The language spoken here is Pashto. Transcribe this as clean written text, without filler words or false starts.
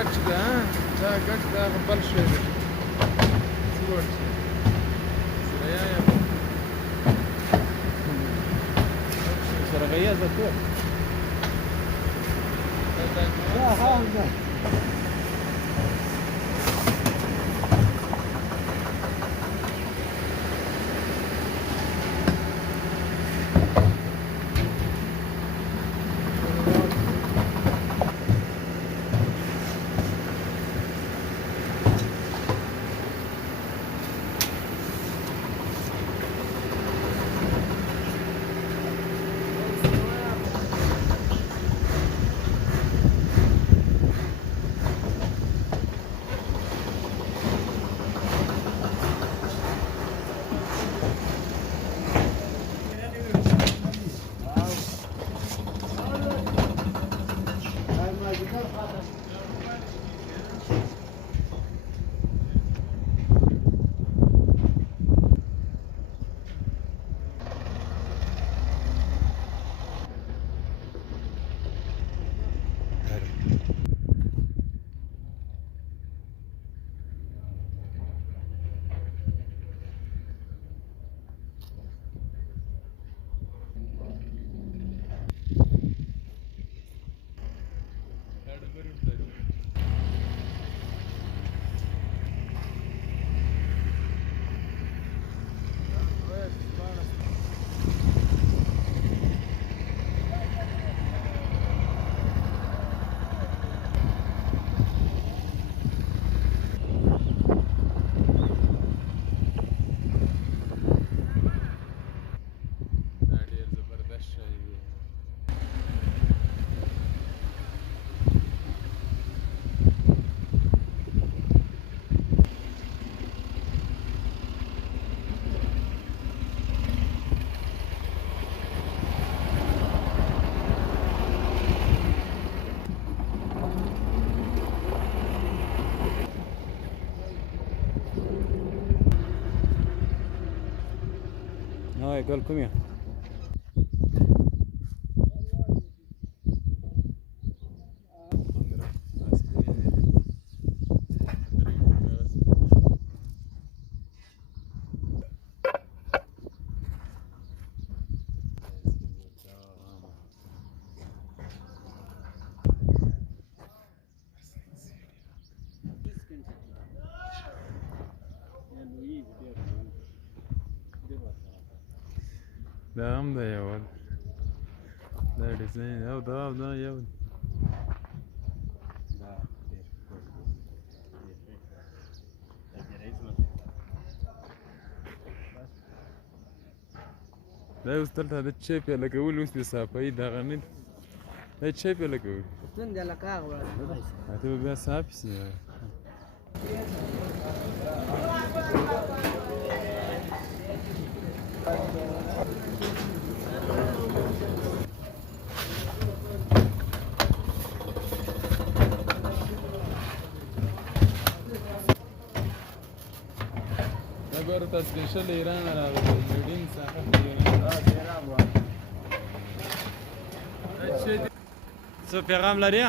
ګټ ده دا ګټ دا بل شی دی څه ورته سریا یا سرغیا زه ته دا قال لكم اياه دا هم د یو دا ډیزاین او دا یو دا اوس دلته د چیپ یې لګول اوس د صافۍ دغه نه دا چیپ یې لګول څنګه لکه هغه ته به بیا صاف شي ګوره ته سپیشل ایران راغلی میډین څخه څه پیغام لري